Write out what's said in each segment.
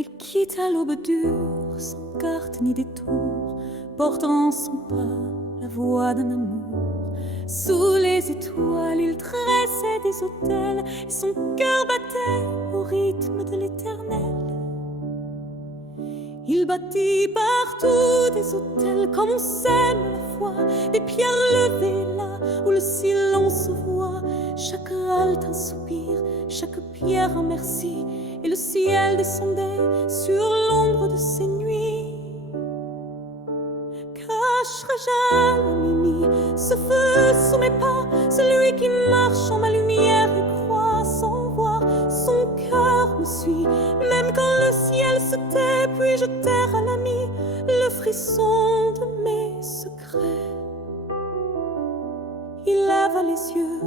Il quitte à l'aube dure, sans carte ni détour, portant en son pas la voix d'un amour. Sous les étoiles, il tressait des autels, et son cœur battait au rythme de l'éternel. Il bâtit partout des autels comme on sème la foi, des pierres levées là où le silence se voit. Chaque halte un soupir, chaque pierre un merci, et le ciel descendait sur l'ombre de ses nuits. Cacherai-je à la minuit ce feu sous mes pas, celui qui marche en ma lumière et croit sans voir? Son cœur me suit, même quand le ciel se tait. Puis-je taire à l'ami le frisson de mes secrets? Il leva les yeux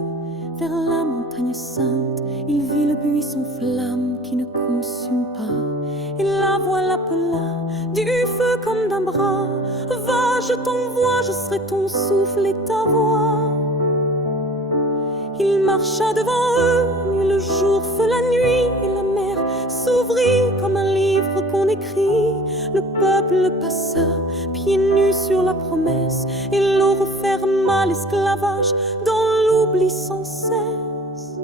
vers la montagne sainte, il vit le buisson flamme qui ne consume pas, et la voix l'appela du feu comme d'un bras. Va, je t'envoie, je serai ton souffle et ta voix. Il marcha devant eux, nuit le jour, feu la nuit, et la mer s'ouvrit comme un livre qu'on écrit. Le peuple passa, pieds nus sur la promesse, et l'eau referma l'esclavage dans l'oubli sans cesse.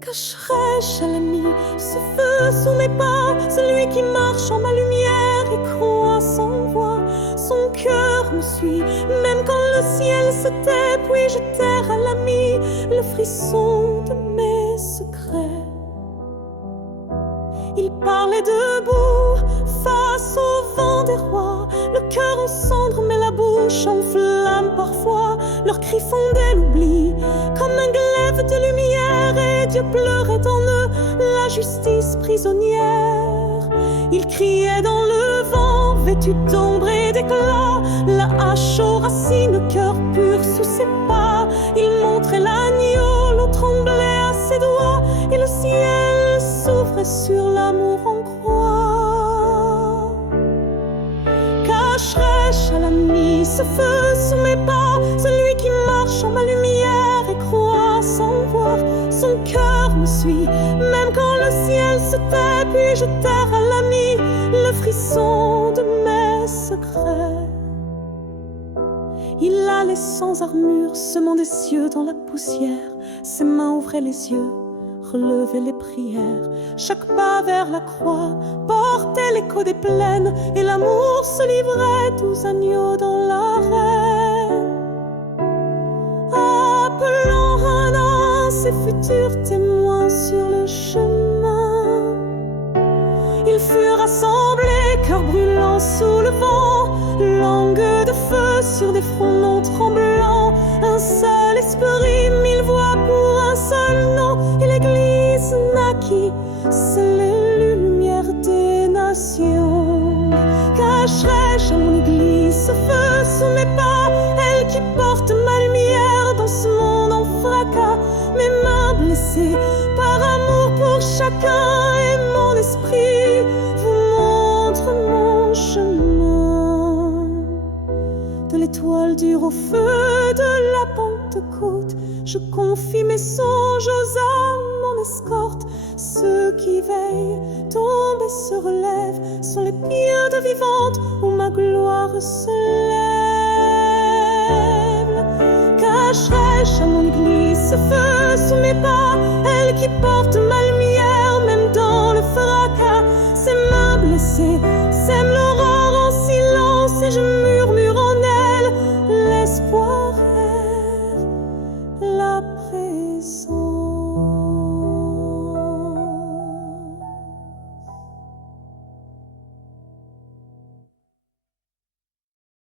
Cacherai-je à l'ami ce feu sous mes pas, celui qui marche en ma lumière et croit sans voir? Son cœur me suit, même quand le ciel se tait. Puis-je taire à l'ami le frisson de mes secrets? Il parlait debout, face au vent des rois, le cœur en cendres mais la bouche en flamme parfois. Leurs cris fondaient l'oubli, comme un glaive de lumière, et Dieu pleurait en eux la justice prisonnière. Il criait dans le vent, vêtu d'ombre et d'éclat, la hache aux racines, cœur pur sous ses pas. Il montrait l'agneau, l'eau tremblait à ses doigts, et le ciel s'ouvrait sur l'amour en croix. Cacherai-je à l'ami ce feu sous mes pas, celui qui marche en ma lumière et croit sans voir? Son cœur me suit, même quand le ciel se tait. Puis-je taire à l'ami le frisson de mes secrets? Il allait sans armure, semant des cieux dans la poussière. Ses mains ouvraient les yeux, relevaient les prières. Chaque pas vers la croix portait l'écho des plaines, et l'amour se livrait, 12 agneaux dans l'arène. Appelant un à ses futurs témoins sur le chemin, ils furent rassemblés, cœurs brûlants sous le vent, langue de feu sur des fronts non tremblants. Un seul esprit, 1000 voix pour un seul nom, et l'Église naquit, c'est les lumières des nations. Cacherai-je à mon Église ce feu sous mes pas, elle qui porte ma lumière dans ce monde en fracas? Mes mains blessées par amour pour chacun, et mon esprit vous montre mon chemin. De l'étoile dure au feu de la Pentecôte, je confie mes songes aux âmes, mon escorte. Ceux qui veillent, tombent et se relèvent, sont les pierres de vivantes où ma gloire se lève. Cacherai-je à mon église ce feu sous mes pas, elle qui porte ma